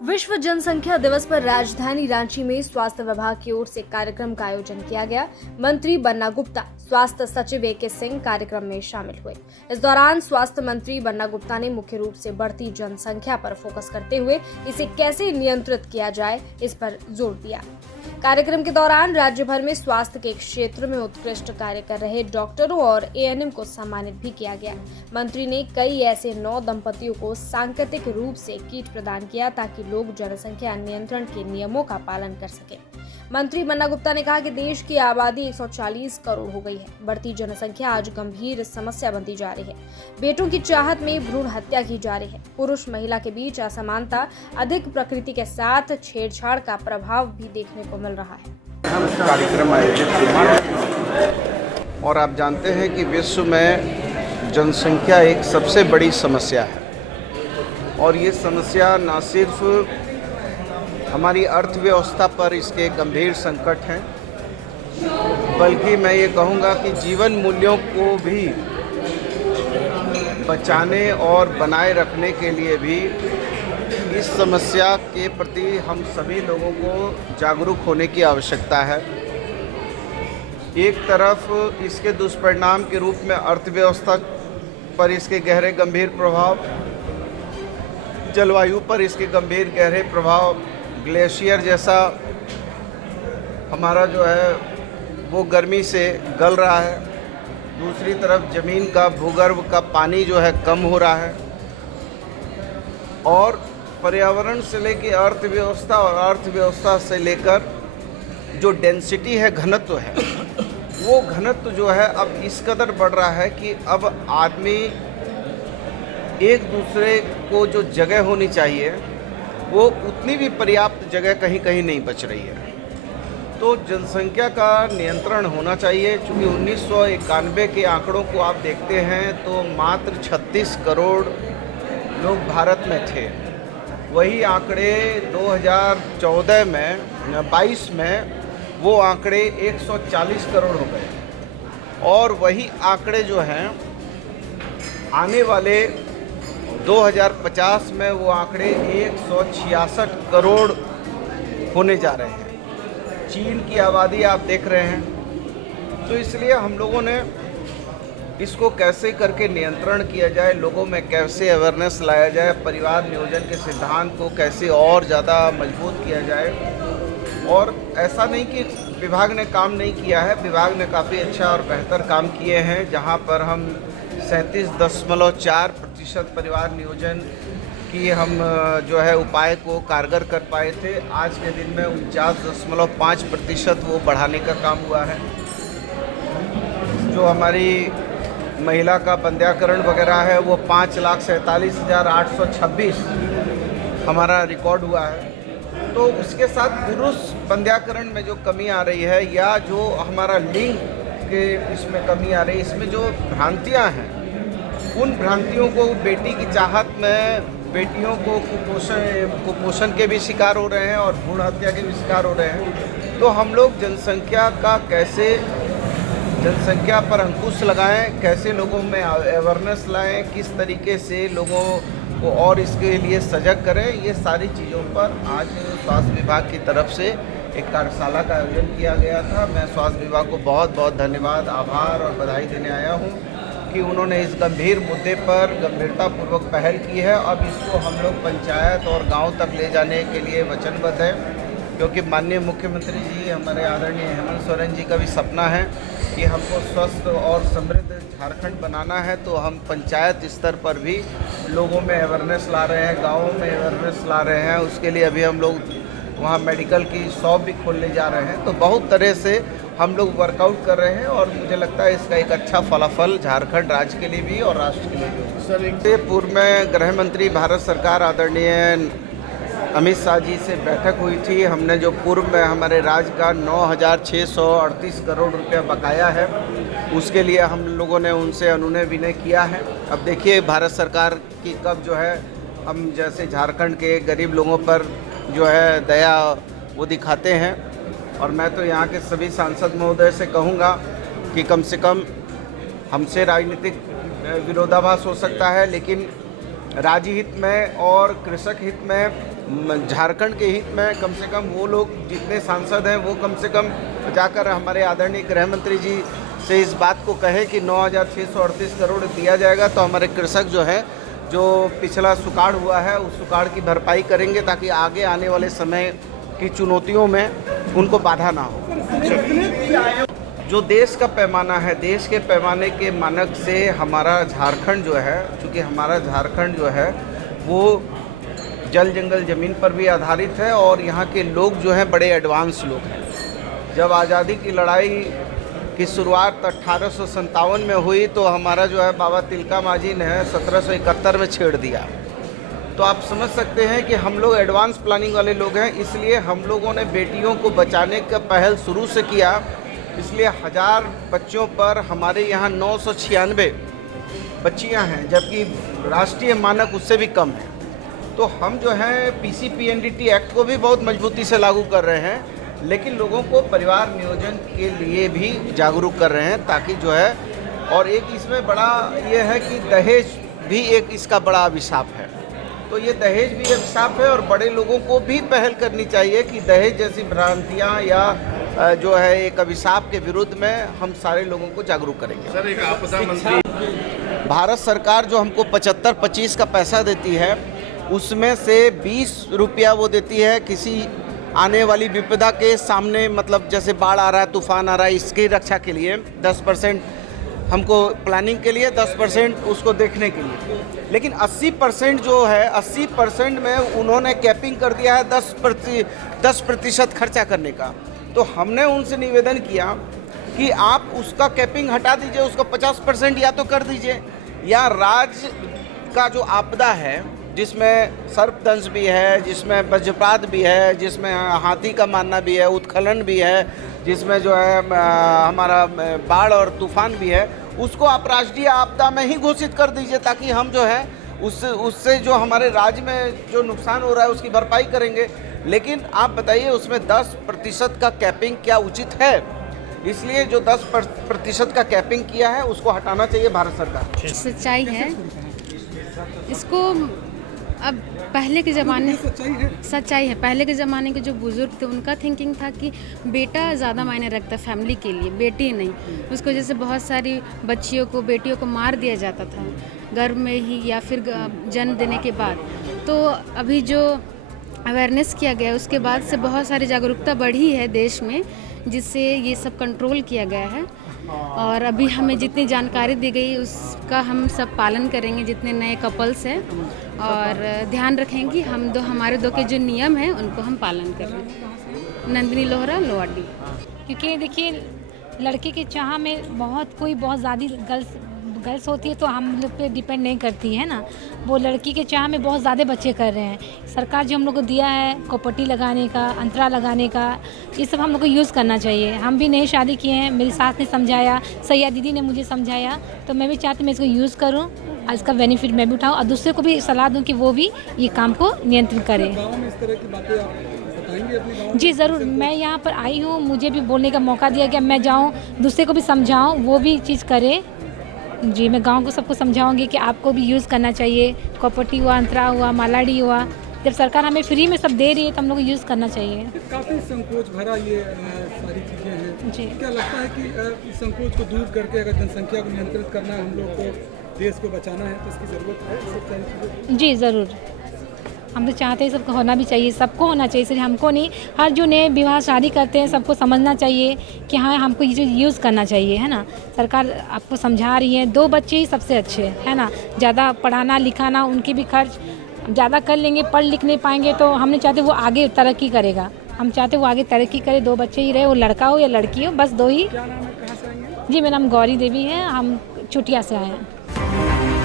विश्व जनसंख्या दिवस पर राजधानी रांची में स्वास्थ्य विभाग की ओर से कार्यक्रम का आयोजन किया गया। मंत्री बन्ना गुप्ता, स्वास्थ्य सचिव AK सिंह कार्यक्रम में शामिल हुए। इस दौरान स्वास्थ्य मंत्री बन्ना गुप्ता ने मुख्य रूप से बढ़ती जनसंख्या पर फोकस करते हुए इसे कैसे नियंत्रित किया जाए, इस पर जोर दिया। कार्यक्रम के दौरान राज्य भर में स्वास्थ्य के क्षेत्र में उत्कृष्ट कार्य कर रहे डॉक्टरों और ANM को सम्मानित भी किया गया। मंत्री ने कई ऐसे 9 दंपतियों को सांकेतिक रूप से किट प्रदान किया ताकि लोग जनसंख्या नियंत्रण के नियमों का पालन कर सकें। मंत्री बन्ना गुप्ता ने कहा कि देश की आबादी 140 करोड़ हो गई है। बढ़ती जनसंख्या आज गंभीर समस्या बनती जा रही है। बेटों की चाहत में भ्रूण हत्या की जा रही है। पुरुष महिला के बीच असमानता, अधिक प्रकृति के साथ छेड़छाड़ का प्रभाव भी देखने को मिल रहा है। कार्यक्रम आयोजित किया और आप जानते हैं कि विश्व में जनसंख्या एक सबसे बड़ी समस्या है और ये समस्या न सिर्फ हमारी अर्थव्यवस्था पर इसके गंभीर संकट हैं, बल्कि मैं ये कहूँगा कि जीवन मूल्यों को भी बचाने और बनाए रखने के लिए भी इस समस्या के प्रति हम सभी लोगों को जागरूक होने की आवश्यकता है। एक तरफ इसके दुष्परिणाम के रूप में अर्थव्यवस्था पर इसके गहरे गंभीर प्रभाव, जलवायु पर इसके गंभीर गहरे प्रभाव, ग्लेशियर जैसा हमारा जो है वो गर्मी से गल रहा है। दूसरी तरफ ज़मीन का भूगर्भ का पानी जो है कम हो रहा है और पर्यावरण से लेकर अर्थव्यवस्था और अर्थव्यवस्था से लेकर जो डेंसिटी है, घनत्व है, वो घनत्व जो है अब इस कदर बढ़ रहा है कि अब आदमी एक दूसरे को जो जगह होनी चाहिए वो उतनी भी पर्याप्त जगह कहीं कहीं नहीं बच रही है। तो जनसंख्या का नियंत्रण होना चाहिए। चूँकि 1991 के आंकड़ों को आप देखते हैं तो मात्र 36 करोड़ लोग भारत में थे। वही आंकड़े 2014 में 22 में वो आंकड़े 140 करोड़ हो गए और वही आंकड़े जो हैं आने वाले 2050 में वो आंकड़े 166 करोड़ होने जा रहे हैं। चीन की आबादी आप देख रहे हैं। तो इसलिए हम लोगों ने इसको कैसे करके नियंत्रण किया जाए, लोगों में कैसे अवेयरनेस लाया जाए, परिवार नियोजन के सिद्धांत को कैसे और ज़्यादा मजबूत किया जाए। और ऐसा नहीं कि विभाग ने काम नहीं किया है, विभाग ने काफ़ी अच्छा और बेहतर काम किए हैं। जहां पर हम 37.4% परिवार नियोजन की हम जो है उपाय को कारगर कर पाए थे। आज के दिन में 49.5% वो बढ़ाने का काम हुआ है। जो हमारी महिला का बंध्याकरण वगैरह है वो 5,47,826 हमारा रिकॉर्ड हुआ है। तो उसके साथ पुरुष बंध्याकरण में जो कमी आ रही है या जो हमारा लिंग के इसमें कमी आ रही है, इसमें जो भ्रांतियां हैं, उन भ्रांतियों को बेटी की चाहत में बेटियों को कुपोषण के भी शिकार हो रहे हैं और भ्रूण हत्या के भी शिकार हो रहे हैं। तो हम लोग जनसंख्या पर अंकुश लगाएं, कैसे लोगों में अवेयरनेस लाएं, किस तरीके से लोगों को और इसके लिए सजग करें, ये सारी चीज़ों पर आज स्वास्थ्य विभाग की तरफ से एक कार्यशाला का आयोजन किया गया था। मैं स्वास्थ्य विभाग को बहुत बहुत धन्यवाद, आभार और बधाई देने आया हूँ कि उन्होंने इस गंभीर मुद्दे पर गंभीरतापूर्वक पहल की है। अब इसको हम लोग पंचायत और गांव तक ले जाने के लिए वचनबद्ध हैं, क्योंकि माननीय मुख्यमंत्री जी, हमारे आदरणीय हेमंत सोरेन जी का भी सपना है कि हमको स्वस्थ और समृद्ध झारखंड बनाना है। तो हम पंचायत स्तर पर भी लोगों में अवेयरनेस ला रहे हैं, गाँवों में अवेयरनेस ला रहे हैं। उसके लिए अभी हम लोग वहाँ मेडिकल की शॉप भी खोलने जा रहे हैं। तो बहुत तरह से हम लोग वर्कआउट कर रहे हैं और मुझे लगता है इसका एक अच्छा फलाफल झारखंड राज्य के लिए भी और राष्ट्र के लिए भी होगा। सर, इससे पूर्व में गृह मंत्री भारत सरकार आदरणीय अमित शाह जी से बैठक हुई थी। हमने जो पूर्व में हमारे राज्य का 9,638 करोड़ रुपया बकाया है, उसके लिए हम लोगों ने उनसे अनुनय विनय किया है। अब देखिए भारत सरकार की कब जो है हम जैसे झारखंड के गरीब लोगों पर जो है दया वो दिखाते हैं। और मैं तो यहाँ के सभी सांसद महोदय से कहूँगा कि कम से कम हमसे राजनीतिक विरोधाभास हो सकता है, लेकिन राज्य हित में और कृषक हित में झारखंड के हित में कम से कम वो लोग जितने सांसद हैं वो कम से कम जाकर हमारे आदरणीय गृह मंत्री जी से इस बात को कहे कि 9,638 करोड़ दिया जाएगा, तो हमारे कृषक जो है जो पिछला सुकाड़ हुआ है उस सुकाड़ की भरपाई करेंगे, ताकि आगे आने वाले समय की चुनौतियों में उनको बाधा ना हो। जो देश का पैमाना है, देश के पैमाने के मानक से हमारा झारखंड जो है, चूँकि हमारा झारखंड जो है वो जल जंगल ज़मीन पर भी आधारित है और यहाँ के लोग जो हैं बड़े एडवांस लोग हैं। जब आज़ादी की लड़ाई की शुरुआत 1857 में हुई तो हमारा जो है बाबा तिलका मांझी ने 1771 में छेड़ दिया। तो आप समझ सकते हैं कि हम लोग एडवांस प्लानिंग वाले लोग हैं, इसलिए हम लोगों ने बेटियों को बचाने का पहल शुरू से किया। इसलिए 1000 बच्चों पर हमारे यहाँ 996 बच्चियाँ हैं, जबकि राष्ट्रीय मानक उससे भी कम है। तो हम जो है PCPNDT एक्ट को भी बहुत मजबूती से लागू कर रहे हैं, लेकिन लोगों को परिवार नियोजन के लिए भी जागरूक कर रहे हैं, ताकि जो है, और एक इसमें बड़ा ये है कि दहेज भी एक इसका बड़ा अभिशाप है। तो ये दहेज भी अभिशाप है और बड़े लोगों को भी पहल करनी चाहिए कि दहेज जैसी भ्रांतियाँ या जो है एक अभिशाप के विरुद्ध में हम सारे लोगों को जागरूक करेंगे। सर, एक आपदा मंत्री, भारत सरकार जो हमको 75-25 का पैसा देती है, उसमें से 20 रुपया वो देती है किसी आने वाली विपदा के सामने, मतलब जैसे बाढ़ आ रहा है, तूफान आ रहा है, इसकी रक्षा के लिए 10% हमको प्लानिंग के लिए, 10% उसको देखने के लिए। लेकिन 80% जो है, 80% में उन्होंने कैपिंग कर दिया है 10% खर्चा करने का। तो हमने उनसे निवेदन किया कि आप उसका कैपिंग हटा दीजिए, उसको 50% या तो कर दीजिए, या राज्य का जो आपदा है जिसमें सर्पदंश भी है, जिसमें वज्रपात भी है, जिसमें हाथी का मारना भी है, उत्खनन भी है, जिसमें जो है हमारा बाढ़ और तूफान भी है, उसको आप राष्ट्रीय आपदा में ही घोषित कर दीजिए, ताकि हम जो है उससे जो हमारे राज्य में जो नुकसान हो रहा है उसकी भरपाई करेंगे। लेकिन आप बताइए उसमें 10% का कैपिंग क्या उचित है? इसलिए जो 10% का कैपिंग किया है उसको हटाना चाहिए भारत सरकार। सच्चाई है इसको। अब पहले के ज़माने सच्चाई है, पहले के ज़माने के जो बुज़ुर्ग थे उनका थिंकिंग था कि बेटा ज़्यादा मायने रखता है फैमिली के लिए, बेटी नहीं। उसकी वजह से बहुत सारी बच्चियों को, बेटियों को मार दिया जाता था गर्भ में ही या फिर जन्म देने के बाद। तो अभी जो अवेयरनेस किया गया उसके बाद से बहुत सारी जागरूकता बढ़ी है देश में, जिससे ये सब कंट्रोल किया गया है। और अभी हमें जितनी जानकारी दी गई उसका हम सब पालन करेंगे, जितने नए कपल्स हैं, और ध्यान रखेंगे हमारे दो के जो नियम हैं उनको हम पालन करें। नंदिनी लोहरा, लोहाडी। क्योंकि देखिए, लड़के के चाह में बहुत ज़्यादा गर्ल्स होती है तो हम लोग पे डिपेंड नहीं करती है ना। वो लड़की के चाह में बहुत ज़्यादा बच्चे कर रहे हैं। सरकार जो हम लोग को दिया है कॉपर्टी लगाने का, अंतरा लगाने का, ये सब हम लोग को यूज़ करना चाहिए। हम भी नई शादी किए हैं, मेरी सास ने समझाया, सैया दीदी ने मुझे समझाया, तो मैं भी चाहती हूँ मैं इसको यूज़ करूँ, इसका बेनिफिट मैं भी उठाऊँ और दूसरे को भी सलाह दूँ कि वो भी ये काम को नियंत्रित करें। गाँव में इस तरह की बातें आप बताएंगे अपने गाँव में? जी ज़रूर, मैं यहाँ पर आई हूँ, मुझे भी बोलने का मौका दिया गया, मैं जाऊँ दूसरे को भी समझाऊँ, वो भी चीज़ करे। जी, मैं गांव को सबको समझाऊंगी कि आपको भी यूज़ करना चाहिए। कॉपर्टी हुआ, अंतरा हुआ, मालाडी हुआ, जब सरकार हमें फ्री में सब दे रही है तो हम लोग को यूज़ करना चाहिए। काफ़ी संकोच भरा ये सारी चीज़ें हैं जी। क्या लगता है कि इस संकोच को दूर करके अगर जनसंख्या को नियंत्रित करना है, हम लोग को देश को बचाना है, तो इसकी ज़रूरत है सब सारी चीज़ें? जी ज़रूर, हम तो चाहते हैं सबको होना भी चाहिए, सबको होना चाहिए, सिर्फ हमको नहीं। हर जो नए विवाह शादी करते हैं सबको समझना चाहिए कि हाँ हमको ये चीज़ यूज़ करना चाहिए, है ना। सरकार आपको समझा रही है, 2 बच्चे ही सबसे अच्छे है ना। ज़्यादा पढ़ाना लिखाना, उनके भी खर्च ज़्यादा कर लेंगे, पढ़ लिख नहीं पाएंगे तो हम नहीं चाहते वो आगे तरक्की करेगा। हम चाहते वो आगे तरक्की करे, 2 बच्चे ही रहे, वो लड़का हो या लड़की हो, बस 2 ही। क्या नाम है, कहाँ से आई हैं? जी, मेरा नाम गौरी देवी है, हम चुटिया से आए हैं।